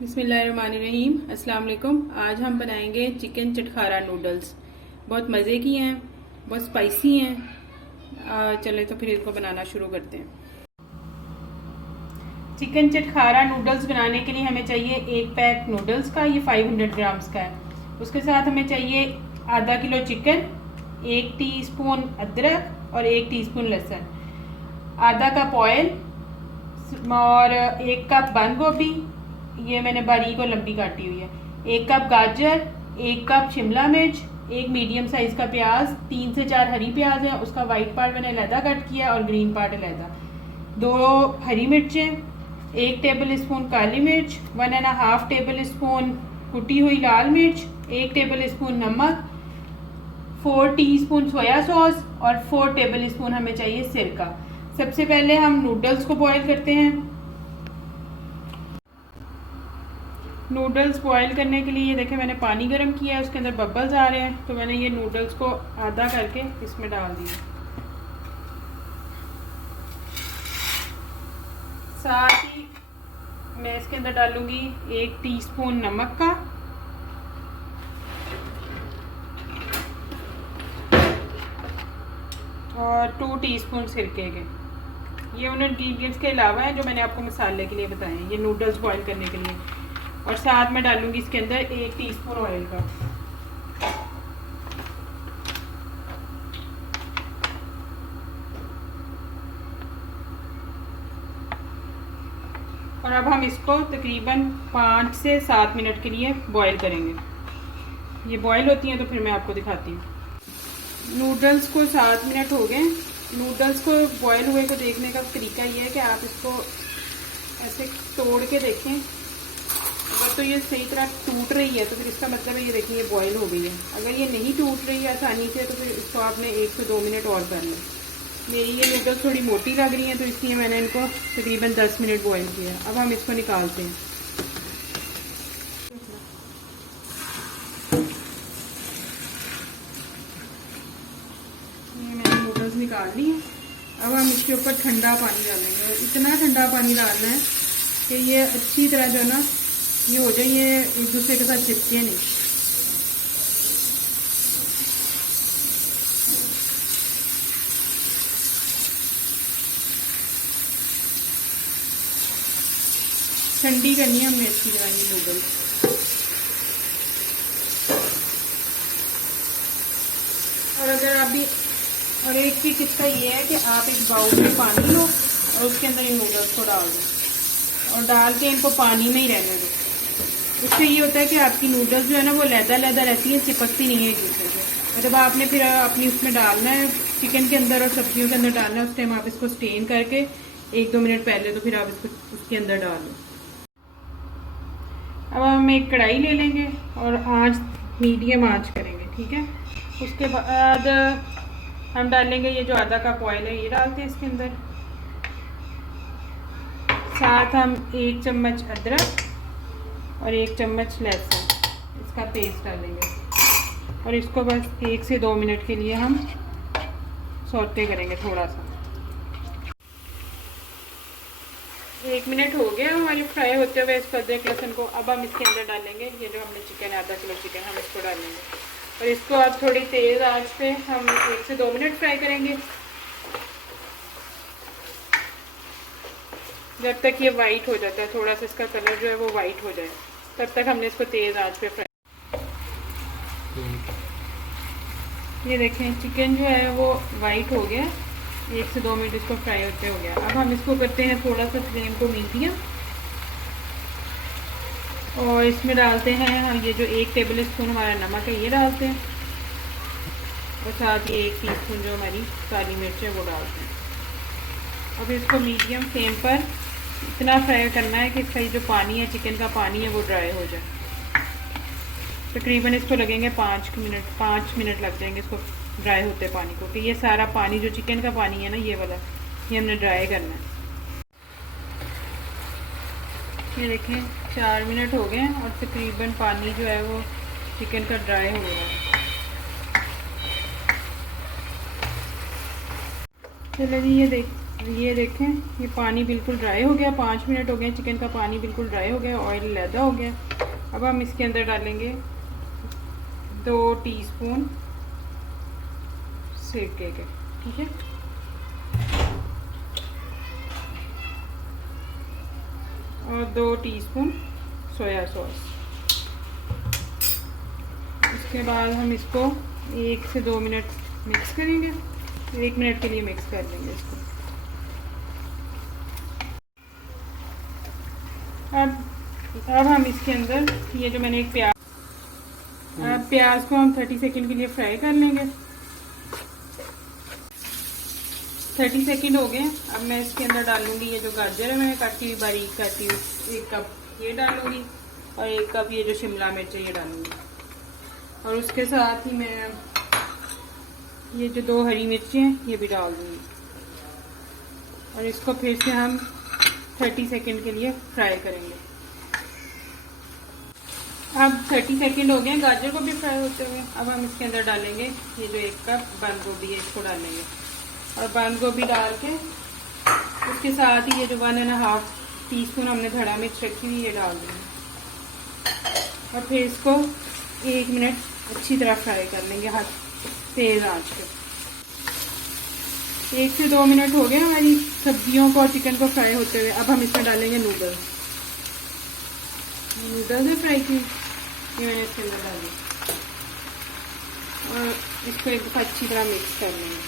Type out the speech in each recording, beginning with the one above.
बिस्मिल्लाहिर्रहमानिर्रहीम। अस्सलाम वालेकुम। आज हम बनाएंगे चिकन चटखारा नूडल्स। बहुत मज़े की हैं, बहुत स्पाइसी हैं। चले तो फिर इनको बनाना शुरू करते हैं। चिकन चटखारा नूडल्स बनाने के लिए हमें चाहिए एक पैक नूडल्स का, ये 500 ग्राम्स का है। उसके साथ हमें चाहिए आधा किलो चिकन, 1 टीस्पून अदरक और 1 टीस्पून लहसुन, आधा कप ऑयल और 1 कप बंद गोभी, ये मैंने बारीक और लंबी काटी हुई है, 1 कप गाजर, 1 कप शिमला मिर्च, 1 मीडियम साइज का प्याज, 3 से 4 हरी प्याज है, उसका वाइट पार्ट मैंने अलहदा कट किया और ग्रीन पार्ट अलहदा, 2 हरी मिर्चें, 1 टेबल स्पून काली मिर्च, 1.5 टेबल स्पून कुटी हुई लाल मिर्च, 1 टेबल स्पून नमक, 4 टीस्पून सोया सॉस और 4 टेबल स्पून हमें चाहिए सिरका। सबसे पहले हम नूडल्स को बॉईल करते हैं। नूडल्स बॉईल करने के लिए ये देखें मैंने पानी गर्म किया है, उसके अंदर बबल्स आ रहे हैं, तो मैंने ये नूडल्स को आधा करके इसमें डाल दिया। साथ ही मैं इसके अंदर डालूंगी 1 टीस्पून नमक का, और 2 टीस्पून सिरके के। ये उन इंग्रेडिएंट्स के अलावा है जो मैंने आपको मसाले के लिए बताए हैं, ये नूडल्स बॉईल करने के लिए। और साथ में डालूंगी इसके अंदर 1 टीस्पून ऑयल का। और अब हम इसको तकरीबन 5 से 7 मिनट के लिए बॉईल करेंगे। ये बॉईल होती हैं तो फिर मैं आपको दिखाती हूँ। नूडल्स को 7 मिनट हो गए। नूडल्स को बॉईल हुए को देखने का तरीका ये है कि आप इसको ऐसे तोड़ के देखें, अगर तो ये सही तरह टूट रही है तो फिर इसका मतलब है ये देखिए ये बॉईल हो गई है। अगर ये नहीं टूट रही है आसानी से तो फिर इसको आपने 1 से 2 मिनट और कर लें। मेरी ये नूडल्स थोड़ी मोटी लग रही हैं तो इसलिए मैंने इनको तकरीबन 10 मिनट बॉईल किया। अब हम इसको निकालते हैं। ये मैंने नूडल्स निकाल ली हैं। अब हम इसके ऊपर ठंडा पानी डालेंगे, और इतना ठंडा पानी डालना है कि ये अच्छी तरह जो है ना ये हो जाए, ये एक दूसरे के साथ चिपके नहीं। ठंडी करनी है हमने अच्छी तरह ये नूडल्स। और अगर आप भी, और एक भी किस्सा ये है कि आप एक बाउल में पानी लो और उसके अंदर इन नूडल्स को डाल दो और डाल के इनको पानी में ही रहने दो। इससे ये होता है कि आपकी नूडल्स जो है ना वो लहदा रहती है, चिपकती नहीं है एक दूसरे से। मतलब आपने फिर अपनी उसमें डालना है चिकन के अंदर और सब्जियों के अंदर डालना है, उस टाइम आप इसको स्टेन करके 1-2 मिनट पहले तो फिर आप इसको उसके अंदर डाल दो। अब हम एक कढ़ाई ले लेंगे और आँच मीडियम आँच करेंगे, ठीक है। उसके बाद हम डालेंगे ये जो आधा कप ऑयल है, ये डालते हैं इसके अंदर। साथ हम 1 चम्मच अदरक और 1 चम्मच लहसुन इसका पेस्ट डालेंगे, और इसको बस 1 से 2 मिनट के लिए हम सौते करेंगे थोड़ा सा। 1 मिनट हो गया हमारी फ्राई होते हुए इसको अदरक लहसुन को। अब हम इसके अंदर डालेंगे ये जो हमने चिकन, आधा किलो चिकन हम इसको डालेंगे, और इसको अब थोड़ी तेज़ आंच पे हम 1 से 2 मिनट फ्राई करेंगे, जब तक ये वाइट हो जाता है, थोड़ा सा इसका कलर जो है वो वाइट हो जाए, तब तक हमने इसको तेज़ आंच पे फ्राई। ये देखें चिकन जो है वो वाइट हो गया, 1 से 2 मिनट इसको फ्राई होते हो गया। अब हम इसको करते हैं थोड़ा सा फ्लेम को मीडियम, और इसमें डालते हैं हम ये जो 1 टेबल स्पून हमारा नमक है ये डालते हैं, और साथ ही 1 टीस्पून जो हमारी काली मिर्च है वो डालते हैं। अब इसको मीडियम फ्लेम पर इतना फ्राई करना है कि इसका जो पानी है, चिकन का पानी है वो ड्राई हो जाए। तकरीबन इसको लगेंगे 5 मिनट लग जाएंगे इसको ड्राई होते पानी को, कि ये सारा पानी जो चिकन का पानी है ना ये वाला, ये हमने ड्राई करना है। ये देखें 4 मिनट हो गए और तकरीबन पानी जो है वो चिकन का ड्राई हो गया है। चलो जी ये ये देखें, ये पानी बिल्कुल ड्राई हो गया, 5 मिनट हो गए, चिकन का पानी बिल्कुल ड्राई हो गया, ऑयल लैदा हो गया। अब हम इसके अंदर डालेंगे 2 टीस्पून सिरके के, ठीक है। और 2 टीस्पून सोया सॉस। उसके बाद हम इसको 1 से 2 मिनट मिक्स करेंगे, 1 मिनट के लिए मिक्स कर लेंगे इसको। अब हम इसके अंदर ये जो मैंने एक प्याज को हम 30 सेकंड के लिए फ्राई कर लेंगे। 30 सेकंड हो गए। अब मैं इसके अंदर डालूंगी ये जो गाजर है मैंने काटी हुई, बारीक काटी हुई, 1 कप ये डालूंगी और 1 कप ये जो शिमला मिर्च है ये डालूंगी। और उसके साथ ही मैं ये जो 2 हरी मिर्ची हैं ये भी डाल दूंगी और इसको फिर से हम 30 सेकंड के लिए फ्राई करेंगे। अब 30 सेकंड हो गए गाजर को भी फ्राई होते हुए। अब हम इसके अंदर डालेंगे ये जो 1 कप बंद गोभी है, इसको डालेंगे और बंद गोभी डाल के उसके साथ ही ये जो 1.5 टीस्पून हमने धड़ा मिर्च रखी हुई ये डाल देंगे और फिर इसको 1 मिनट अच्छी तरह फ्राई कर लेंगे हाथ तेज आंच पे। 1 से 2 मिनट हो गए हमारी सब्जियों को और चिकन को फ्राई होते हुए। अब हम इसमें डालेंगे नूडल्स भी फ्राई की ये मैंने इसके अंदर डाली और इसको एक दफ़ा अच्छी तरह मिक्स कर लेंगे।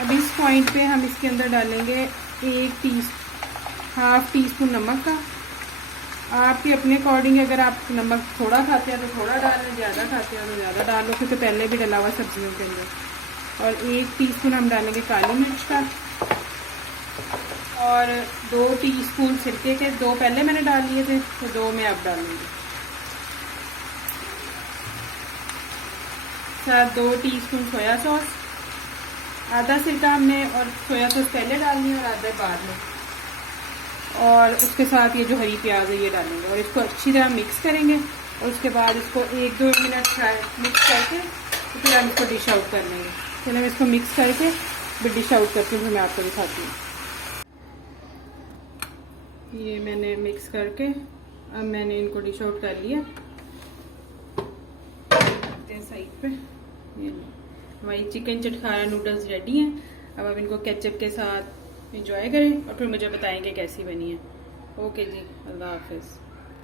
अब इस पॉइंट पे हम इसके अंदर डालेंगे 1/2 टीस्पून नमक का। आपके अपने अकॉर्डिंग, अगर आप नमक थोड़ा खाते हैं तो थोड़ा डाल लें, ज़्यादा खाते हैं तो ज़्यादा डाल लो, क्योंकि पहले भी डला हुआ सब्जियों के अंदर। और 1 टीस्पून हम डालेंगे काली मिर्च का और 2 टीस्पून सिरके के। 2 पहले मैंने डाल लिए थे तो 2 मैं अब डालूंगी। साथ 2 टीस्पून सोया सॉस, आधा सिरका हमने और सोया सॉस पहले डालनी है और आधा बाद में। और उसके साथ ये जो हरी प्याज है ये डालेंगे और इसको अच्छी तरह मिक्स करेंगे और उसके बाद इसको 1-2 मिनट फ्राई मिक्स करके तो फिर हम इसको डिश आउट कर लेंगे। चलो मैं इसको मिक्स करके फिर डिश आउट करके फिर मैं आपको दिखाती हूँ। ये मैंने मिक्स करके अब मैंने इनको डिश आउट कर लिया साइड पे। ये हमारी चिकन चटखारा नूडल्स रेडी हैं। अब आप इनको केचप के साथ एंजॉय करें और फिर मुझे बताएंगे कैसी बनी है। ओके जी, अल्लाह हाफिज़।